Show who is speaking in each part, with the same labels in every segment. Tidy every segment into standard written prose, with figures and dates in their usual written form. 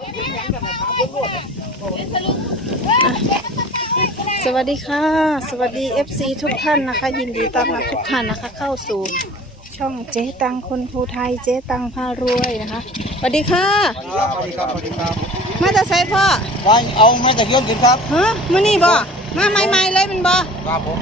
Speaker 1: สวัสดีค่ะสวัสดี FC ทุกท่านนะคะยินดีต้อนรับทุกท่านนะคะเข้าสู่ช่องเจ๊ตังคนภูไทยเจ๊ตังพารวยนะคะสวัสดีค่ะ
Speaker 2: สวัสดีครับสวัสดีครับ
Speaker 1: มาจะใส่พ่อ
Speaker 2: ว่าเอาแม่ตะเคียนกินครับ
Speaker 1: ฮะมื้อนี้บ่มาใหม่ๆเลยเป็นบ่
Speaker 2: ครับผม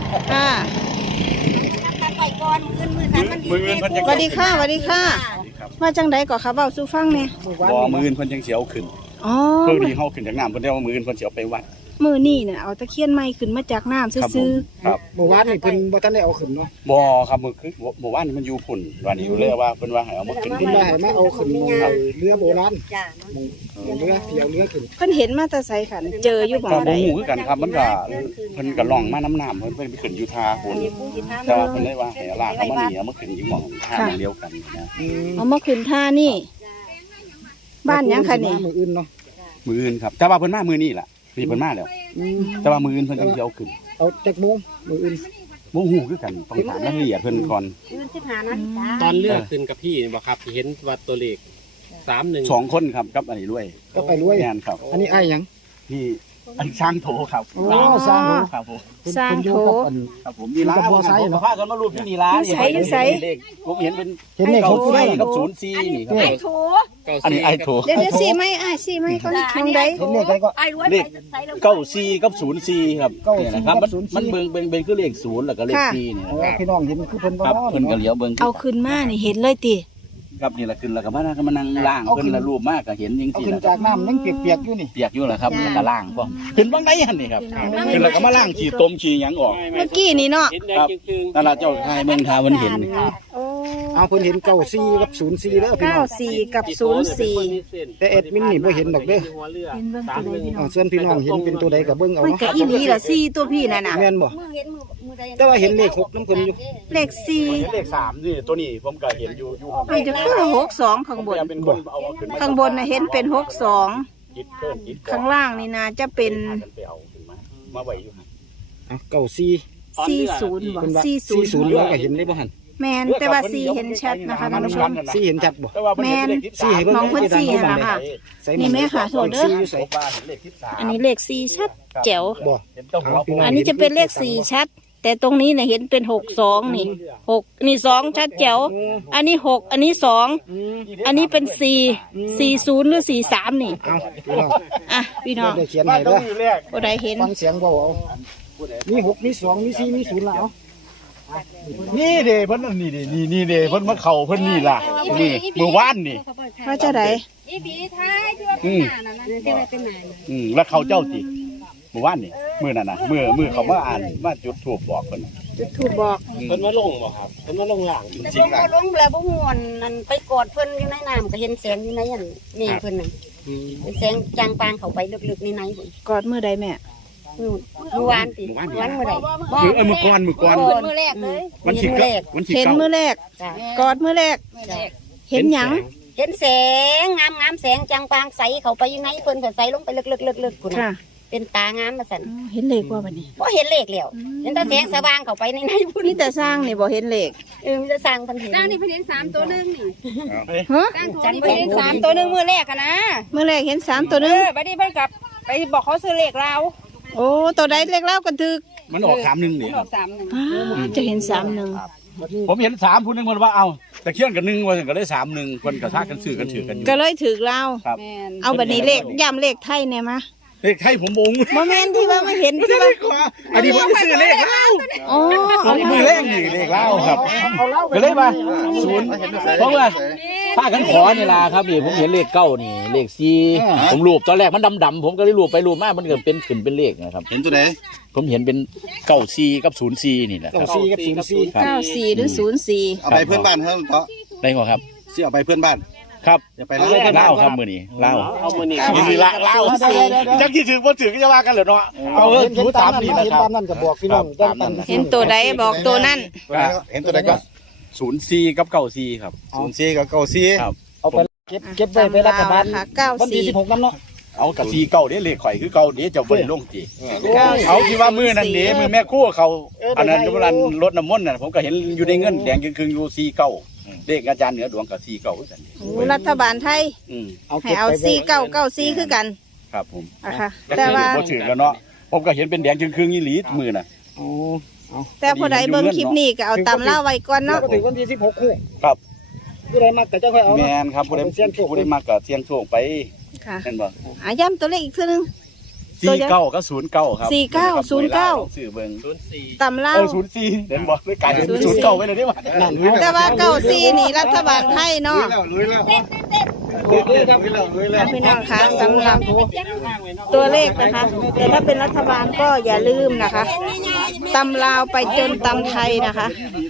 Speaker 1: สวัสดีค่ะสวัสดีค่ะมาจังใดก่อค่ะเว้าสู่ฟังแน่
Speaker 3: บ่มื้ออื่นเพิ่นจังสิเอาขึ้น
Speaker 1: อ๋อ
Speaker 3: เพิ่นนี่เฮาขึ้นจากน้ำเพิ่นได้ว่ามื้ออื่นเพิ่นสิเอาไปวัด
Speaker 1: มื้อนี้น่ะเอาตะเคียนใหม่ขึ้นมาจากน้ำซื่อ
Speaker 3: ๆครับ
Speaker 2: เมื่อวานนี่เพิ่นบ่ทันได้เอาขึ้นเนาะ
Speaker 3: บ่ครับมื้อคือเมื่อวานนี่มันอยู่พุ่นวันนี้อยู่เลยว่าเพิ่นว่าให้เอามาขึ้น
Speaker 2: เพิ่นว่าให้มาเอาขึ้นเรือโบราณจ้ะเรือเที่ยวเรือขึ้น
Speaker 1: เพิ่นเห็นมาแต่ไสค่ะเจออยู่บ่
Speaker 3: ได้บ่ฮู้คือกันครับมันก็เพิ่นก็ล่องมาน้ำเพิ่นไปขึ้นอยู่ทาพุ่นแต่ว่าเพิ่นเลยว่าให้ลากเอามานี่เอามาขึ้นอยู่หม้องทางเดียวกันนะ
Speaker 1: เอามาขึ้นท่านี่บ้านยังคะนี่
Speaker 2: มื้ออื่นเนาะ
Speaker 3: มื้ออื่นครับแต่ว่าเพิ่นมามื้อนี้ล่ะนี่เพิ่นมาแล้วแต่ว่ามื้ออื่นเพิ่นจังสิเอาขึ้น
Speaker 2: เอาจักโมงมื้ออื่น
Speaker 3: บ่ฮู้คือกันต้องถามรายละเอียดเพิ่นก่อน
Speaker 4: ตอนเลือกขึ้นกับพี่บ่ครับที่เห็นว่าตัวเลข31
Speaker 3: 2คนครับกับอันนี้ด้วย
Speaker 2: ก็ไปรวย
Speaker 3: งานครับ
Speaker 2: อันนี้อ้ายหยัง
Speaker 3: พี่อันช้างโถครับ
Speaker 2: สร้าง
Speaker 3: ครับผม
Speaker 1: สร้างโถ
Speaker 3: ครับผมมีร้านผมพากันมารูปที่นี่ร้านนี่ผมเห็นเป็น
Speaker 2: เลข
Speaker 3: เขาไส้กับ04นี่ครับอันนี้ไอโถ
Speaker 1: เดี๋ยว4ไม่4ไม่เขามองได้
Speaker 2: เห็นเลขใดก็
Speaker 3: เลข94กับ04ครับนี่นะครับมันเบิ่งคือเลข0แล้วก็เลข4นี่นะครับ
Speaker 2: พี่น้องเห็นคือเพิ่นบ่
Speaker 3: ครับเพิ่นก็เหลียวเบิ่ง
Speaker 1: เอาขึ้นมานี่เห็นเลยติ
Speaker 3: ครับนี่แหละขึ้นแล้วก็มานั่งล่างเพิ่นละรูปมากก็เห็นจริงๆ
Speaker 2: ขึ้นจากน้ำยังเปียกๆอยู่นี่
Speaker 3: เปียกอยู่แหละครับแล้วก็ล่างพร้อมขึ้นบางไดหั่นนี่ครับขึ้นแล้วก็มาล่างขี่ตมขี่หยังออก
Speaker 1: เมื่อกี้นี่เนาะ
Speaker 3: ครับนั่นล่ะเจ้าชายเมืองทาเพิ่นเห็น
Speaker 2: เอาเพิ่นเห็น94กับ04แล้วพี่น้อง
Speaker 1: 94กับ04
Speaker 2: แต่แอดมินนี่บ่เห็นดอกเด้อ
Speaker 1: เห็นเบิ่งตัวใดพี่น้อง
Speaker 2: ส่วนพี่น้องเห็นเป็นตัวใดก็เบิ่งเอา
Speaker 1: มันก็อีหลีล่ะ4ตัวพี่นั่นน่ะ
Speaker 2: แม่นบ่แต่ว่าเห็นเลข6นำเพิ่นอยู่
Speaker 1: เลข4
Speaker 3: เลข3นี่ตัวนี้ผมก็เห็นอยู่
Speaker 1: มันจะคือ62ข้างบนข้างบนน่ะเห็นเป็น62ข้างล่างนี่น่าจะเป็น
Speaker 3: มาไว้อยู่
Speaker 2: 94
Speaker 1: 40บ่
Speaker 2: 40แล้วก็เห็นได้บ่หั่น
Speaker 1: แม่นแต่ว่า4เห็นชัดนะคะท่านผู้ชม
Speaker 2: 4เห็นชัดบ่
Speaker 1: แม่นมองเพิ่น4หั่นล่ะค่ะนี่แม่ค่ะโทษเด้ออันนี้เลข4ชัดแจ๋วอันนี้จะเป็นเลข4ชัดแต่ตรงนี้เนี่ยเห็นเป็น62นี่6นี่2ชัดแจ๋วอันนี้6อันนี้2อันนี้เป็น40หรือ43นี่พี่น้อง
Speaker 2: ได้เขียนให้เด้อ
Speaker 1: บ่ได้เห็น
Speaker 2: ฟังเสียงบ่เอามี6มี2มี4มี0ล่ะเอา
Speaker 3: นี่เด้เพิ่นนี่เด้นี่เด้เพิ่นมาเข้าเพิ่นนี่ล่ะนี่เมื่อวานนี่
Speaker 1: ว่าจะได้
Speaker 5: อีบีท้ายที่ว่าเป็นหน้าน่ะมันเป็นหน้า
Speaker 3: แล้วเขาเจ้าติเมื่อวานนี่มื้อนั้นน่ะมื้อเขามาอ่านมาจุดธูปบอกเพิ่น
Speaker 1: จุดธูปบอก
Speaker 4: เพิ่นมาลงบ่ครับเพิ่นมาลงล่าง
Speaker 5: จริงๆล่ะลงแล้วบ่ม่วนนั่นไปกอดเพิ่นอยู่ในน้ำก็เห็นแสงอยู่ในนั่นแม่เพิ่นน่ะเป็นแสงจางปางเข้าไปลึกๆในพุ่น
Speaker 1: กอดมื้อใดแม่
Speaker 5: เมื่อวานติวันมื้อใด
Speaker 3: มื้อก่อน
Speaker 5: มื้อแรกเลย
Speaker 3: วันที่แรก
Speaker 1: เห็นมื้อแรกกอดมื้อแรกเห็นหยัง
Speaker 5: เห็นแสงงามแสงจางปางใสเข้าไปอยู่ในเพิ่นก็ใสลงไปลึกๆๆพุ่นน่ะเป็นตางามมาสั่น
Speaker 1: เห็นเลขว่าบัดนี้
Speaker 5: บ่เห็นเลขแล้วเห็นแต่แสงสว่างเข้าไปในพุ่น
Speaker 1: มีแต่สร้างนี่บ่เห็นเลข
Speaker 5: มีแต่สร้างเพิ่นเห็น
Speaker 6: สร้างนี่เพิ่นเห็น3ตัวนึงนี่
Speaker 1: ฮะ
Speaker 6: จันเพิ่นเห็น3ตัวนึงมื้อแรกอะนะ
Speaker 1: มื้อแรกเห็น3ตัวนึง
Speaker 6: บัดนี้เพิ่นกลับไปบอกเขาซื้อเลขเรา
Speaker 1: โอ้ตัวใดเลขแล้วก็ถึก
Speaker 3: มันออก31นี่ครับ
Speaker 1: จะเห็น31
Speaker 3: ผมเห็น3ผู้นึงเพิ่นว่าเอาตะเคียนกับ1ว่าซั่นก็ได้31เพิ่นก็ซากันซื้อกันถือกันอยู่
Speaker 1: ก็เลยถึกเราเอาบัดนี้เลขย้ำเลขไทยแน่มา
Speaker 3: เลขไทยผมบ่ง
Speaker 1: บ่แม่นที่ว่าไม่เห็นที่ว่า
Speaker 3: อันนี้ผมซื้อเลขลาว
Speaker 1: อ๋อ
Speaker 3: มือเลขนี่เลขลาวครับก็เลยว่า0เพราะว่าถ้ากันขอนี่ล่ะครับนี่ผมเห็นเลข9นี่เลข4ผมรูปตอนแรกมันดำๆผมก็เลยรูปไปรูปมามันก็เป็นขึ้นเป็นเลขนะครับเห็นตัวไหนผมเห็นเป็น94กับ04นี่แหละ
Speaker 2: 94กับ04
Speaker 1: 94หรือ04
Speaker 7: เอาไปเพื่อนบ้านครับเตาะ
Speaker 3: ได้บ่ครับ
Speaker 7: สิเอาไปเพื่อนบ้าน
Speaker 3: ครับอย่าไปเล่าครับมื้อนี้เล่า
Speaker 4: เอามื้อนี้
Speaker 3: นี่ละเล่าจักสิถือบ่ถือก็จะว่ากันเหรอเนาะเอาดูตามนี่นะครับ
Speaker 2: ตามนั่นก็บอกพี่น้อง
Speaker 1: เห็นตัวใดบอกตัวนั้น
Speaker 7: เห็นตัวใดก็
Speaker 3: 04กับ94ครับ
Speaker 7: 04กับ94
Speaker 3: ครับ
Speaker 2: เอาไปเก็บไว้ไปรัฐบาลวันที่16นำเนาะ
Speaker 3: เอากับ4เก่าเด้เลขข่อยคือเก่าเด้เจ้าบ่ได้ลงติเอาที่ว่ามื้อนั้นเด้มื้อแม่ครัวเขาอันนั้นรถน้ำมนต์น่ะผมก็เห็นอยู่ในเงินแดงครึ่งๆอยู่4เก่าเลขอาจารย์เหนือดวงกับ4 เก้าคือกัน
Speaker 1: โอ้รัฐบาลไทย ให้เอา4994คือกัน
Speaker 3: ครับผม
Speaker 1: อะค่ะ
Speaker 3: แต่
Speaker 1: แต่ว่า
Speaker 3: บ่ถือแล้วเนาะผมก็เห็นเป็นแดงครึ่งๆอีหลีมือน่ะ
Speaker 2: อ๋อเอา
Speaker 1: แต่ผู้ใดเบิ่งคลิปนี้ก็เอาตามเล่าไว้ก่อน
Speaker 2: แล้ว
Speaker 1: เนาะ
Speaker 2: ก็ถึงวันที่16คู่
Speaker 3: ครับ
Speaker 2: ผู้ใดมาแต่เจ้าค่อยเอา
Speaker 3: แม่นครับผู้ใดมากก็เสี่ยงโชคไป
Speaker 1: ค่ะ
Speaker 3: แม่นบ่
Speaker 1: ย้ำตัวเลขอีกทีนึง
Speaker 3: 49กับ09ครับ
Speaker 1: 49 09
Speaker 3: ซื้อเบิ่ง
Speaker 1: ตามเล่า
Speaker 3: 04เห็นบ่เลยกลายเป็น
Speaker 1: 04
Speaker 3: 09ไว้เลยเด้ว่า
Speaker 2: นั่น
Speaker 1: แต่ว่า94นี่รัฐบาลไทยเนาะ
Speaker 2: ลุยแล้ว
Speaker 1: พี่น้องคะสำหรับตัวเลขนะคะ แต่ถ้าเป็นรัฐบาลก็อย่าลืมนะคะตำลาวไปจนตำไทยนะคะ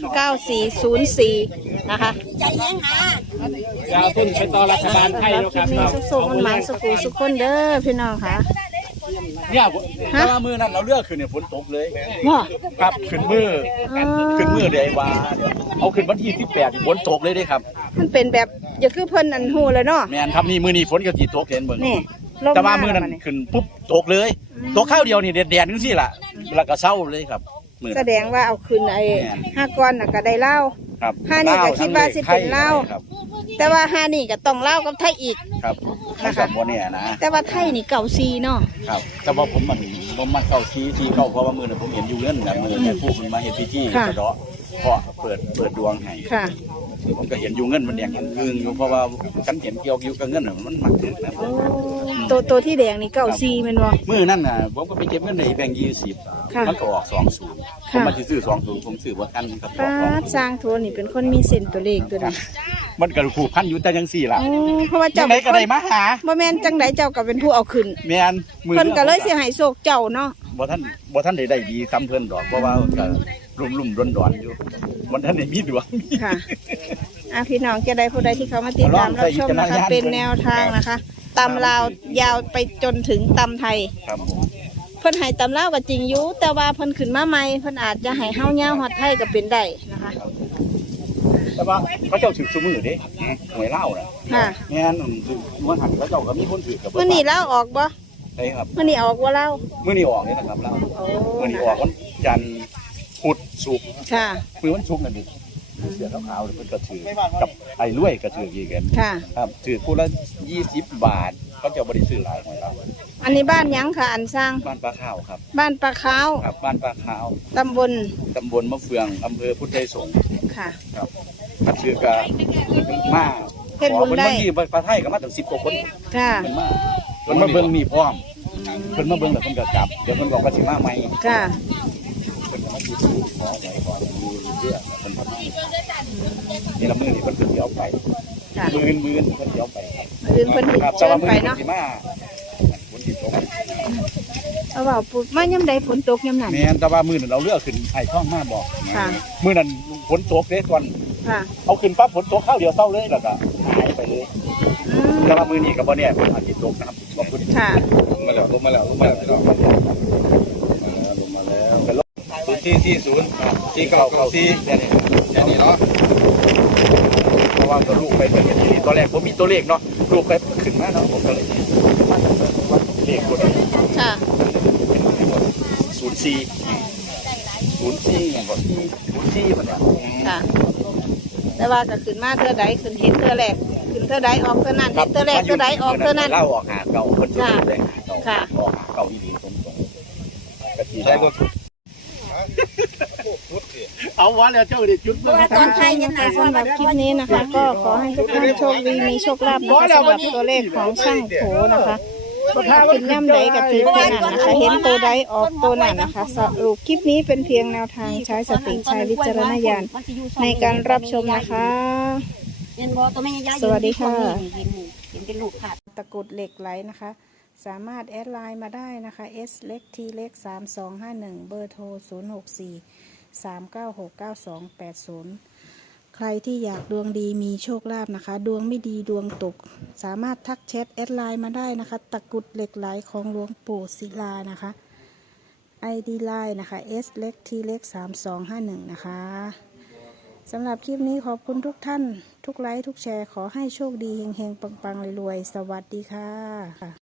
Speaker 1: 9404นะคะ
Speaker 5: ใจแห้งหา
Speaker 4: ยาวทุนไปต่อรัฐบาลไทย
Speaker 1: ค
Speaker 4: เนาะค
Speaker 1: ลิ
Speaker 4: รั
Speaker 1: ป
Speaker 4: บ
Speaker 1: นี้สุขๆมันหมายสุขุสุขคนเด้อพี่น้องค่ะ
Speaker 3: เนี่ยแต่ว่ามือนั้นเราเลือกขึ้นเนี่ยฝนตกเลย
Speaker 1: ว้า
Speaker 3: ครับขึ้นมือเดี๋ยวว่าเดี๋ยวเอาขึ้นวันที่18ฝนตกเลยเด้ครับ
Speaker 1: มันเป็นแบบอย่าคือเพิ่นอันหูเลยเนาะ
Speaker 3: แม่นครับนี่มือนี้ฝนก็สิตกเห็นเบิ่ง
Speaker 1: นี่ลง
Speaker 3: แต่ว่ามือนั้นขึ้นปุ๊บตกเลยตกข้าวเดียวนี่แดดๆจังซี่ล่ะแล้วก็เศร้าเลยครับมือ
Speaker 1: แสดงว่าเอาคืนไอ้5ก้อนน่ะก็ได้เล่า
Speaker 3: ครับ
Speaker 1: ห้านี่ก็คิดว่าสิเป็นเหล้า
Speaker 3: ครับ
Speaker 1: แต่ว่า5นี่ก็ต้องเล่ากับไทยอีก
Speaker 3: ครับนะครับบ่เนี่ยนะ
Speaker 1: แต่ว่าไทยนี่เก่าซีเนาะ
Speaker 3: ครับแต่ว่าผมมันเข้าทีเข้าเพราะว่ามือนั้นผมเห็นอยู่เงินน่ะมือเนี่ยผู้มันมาเฮ็ดพิธีสะเดาะเพราะเปิดดวงให้
Speaker 1: ค่ะ
Speaker 3: ผมก็เห็นอยู่เงินมันแดงยังงอยู่เพราะว่าฉันเห็นเกี่ยวอยู่กับเงินน่ะมันมักถึงนะ
Speaker 1: ตัวที่แดงนี่เก่าซีแม่นบ่
Speaker 3: มือนั่นน่ะผมก็ไปเก็บเงินในแบงค์20
Speaker 1: ค่ะ
Speaker 3: มันก็ออก20ผมมาสิซื้อ20ผมซื้อบ่ทันครับ
Speaker 1: ป้าดสร้างโทนี่เป็นคนมีเส้นตัวเลขตัวนี้
Speaker 3: มันก็ผูกพันอยู่แต่จังซี่ล่ะ
Speaker 1: อ๋อเพราะว่า
Speaker 3: จั
Speaker 1: เจ้าง
Speaker 3: ไดก็ได้มาหา
Speaker 1: บ่แม่นจังไดเจ้าก็เป็นผู้เอาขึ้น
Speaker 3: แม่นมือ
Speaker 1: เพิ่นก็เลยสิให้โชคเจ้าเนาะ
Speaker 3: บ่ทันได้ดีซ้ำเพิ่นดอกเพราะว่าก็ลุ่มๆดอนๆอยู่บ่ทันได้มีดวง
Speaker 1: ค่ะพี่น้องจะได้ผู้ใดที่เขามาติดตามรับชมนะคะเป็นแนวทางนะคะตำลาวยาวไปจนถึงตำไทย
Speaker 3: ครับผม
Speaker 1: เพิ่นให้ตำลาวก็จริงอยู่แต่ว่าเพิ่นขึ้นมาใหม่เพิ่นอาจจะให้เฮายาวฮอดไทยก็เป็นได้นะคะ
Speaker 3: แต่ว่าเขาเจ้าถือซุมือเด้หวยเหล้าน่ะ
Speaker 1: ค่ะ
Speaker 3: แม่นมันหันเขาเจ้าก็มีคนถือกับ
Speaker 1: มื้อนี้ลาวออกบ่
Speaker 3: ใช่ครับ
Speaker 1: มื้อนี้ออกบ่ลาว
Speaker 3: มื้อนี้ออกนี่นะครับเหล้ามื้อนี้ออกวันจันทร์พุธศุกร์
Speaker 1: ค่ะ
Speaker 3: มื้อวันศุกร์นั่นดิเสือขาวๆเพิ่นก็ถือกับไอ้รวยก็ถืออีกกัน
Speaker 1: ค่ะ
Speaker 3: ครับถือผู้ละ20 บาทเขาเจ้าบ่ได้ซื้อหลายของเรา
Speaker 1: อันนี้บ้านหยังค่ะอันสร้าง
Speaker 3: บ้านปลาข้าวครับ
Speaker 1: บ้านปลาขาว
Speaker 3: ครับบ้านปลาขาว
Speaker 1: ตำบล
Speaker 3: ตำบลมะเฟืองอำเภอพุทธไทยสงฆ์
Speaker 1: ค่ะ
Speaker 3: ครับก็ถือกะมา
Speaker 1: เฮ็ดบุญได้
Speaker 3: ขอเพิ่นมาที่ปลาไทยก็มาตั้ง10 กว่าคน
Speaker 1: ค่ะ
Speaker 3: เพิ่นมาเบิ่งนี่พร้อมเพิ่นมาเบิ่งแล้วเพิ่นก็กลับเดี๋ยวเพิ่นบอกว่าสิมาใหม่
Speaker 1: ค่ะ
Speaker 3: เพิ่นก็มาดูขอไว้ขอดูเรื่องเพิ่นก็มานี่ละมื้อนี่เพิ่นก็สิเอาไป
Speaker 1: ค่ะ
Speaker 3: มื้อเพิ่นสิเอาไปครับ
Speaker 1: อื่นเพิ่น
Speaker 3: ครับแต่
Speaker 1: เชิ
Speaker 3: ว่า
Speaker 1: ญ
Speaker 3: มื้อ
Speaker 1: ไป
Speaker 3: นี้เพิ่
Speaker 1: เนาะ
Speaker 3: นสิมาฝนสิตก
Speaker 1: เอาเว้าปุ๊บมายามใดฝนตกยามนั้น
Speaker 3: แม่นแต่ว่ามื้อนั้นเราเรือขึ้นไอ้ท้องมาบอก
Speaker 1: ค่ะ
Speaker 3: มื้อนั้นฝนตกเด้ตอน
Speaker 1: ค่ะ
Speaker 3: เอาขึ้นปั๊บฝนตกข้าวเดียวเศร้าเลยแล้วก็หายไปเลย
Speaker 1: อืม
Speaker 3: แต่ว่ามื้อนี้ก็บ่แน่เพิ่นอาจสิตกนะครับขอบคุณ
Speaker 1: ค่ะ
Speaker 3: ลงมาแล้วก็ลงมาแล้วก็ลงที่0ที่994เนี่ยนี่เนาะเพราะว่าตัวลูกไปเป็นอย่างนี้ตอนแรกผมมีตัวเลขเนาะลูกไปขึ้นมาเนาะผมก็เลยมาตั้งแต่ว่าเลขคนนี้
Speaker 1: ค่ะ
Speaker 3: 04อย่างก่อน04มันเนี่ย
Speaker 1: ค่ะ แต่ว่าก็ขึ้นมาเท่าใดขึ้นเห็นเท่าแรกขึ้นเท่าใดออกเท่านั้นเห็นเท่าแรกเท่าใดออกเท่านั้น
Speaker 3: เล่าออกหาเก่าเพิ่นสุดเลยออกหาเก่าอีหลีตรงๆกะทิได้รถเอาวะแล้วเจ้าได้จุด
Speaker 5: เพราะว่าตอนไทยยันหนา
Speaker 1: สำหรับคลิปนี้นะคะ ก็ขอให้ทุกท่านโชคดีมีโชคลาภนะคะสำหรับตัวเลขของช่างโขนะคะขึ้นย่ำใดกับถือแค่นั้นนะคะ เห็นตัวใดออกตัวนั้นนะคะสรุปคลิปนี้เป็นเพียงแนวทางใช้สติใช้วิจารณญาณในการรับชมนะคะ
Speaker 5: เห็นบ่ตัวแม่ยาย
Speaker 1: สวัสดีค่ะ
Speaker 5: เห็นเป็นลูกขาด
Speaker 1: ตะกรุดเหล็กไหลนะคะ สามารถแอดไลน์มาได้นะคะ S เล็ก T เล็ก3251เบอร์โทร064 3969280 ใครที่อยากดวงดีมีโชคลาภนะคะ ดวงไม่ดีดวงตก สามารถทักแชทแอดไลน์มาได้นะคะ ตะกรุดเหล็กไหลของหลวงปู่ศิลานะคะ ID ไลน์นะคะ S เล็ก T เล็ก3251นะคะสำหรับคลิปนี้ขอบคุณทุกท่านทุกไลค์ทุกแชร์ขอให้โชคดีเฮงๆปังๆรวยๆสวัสดีค่ะ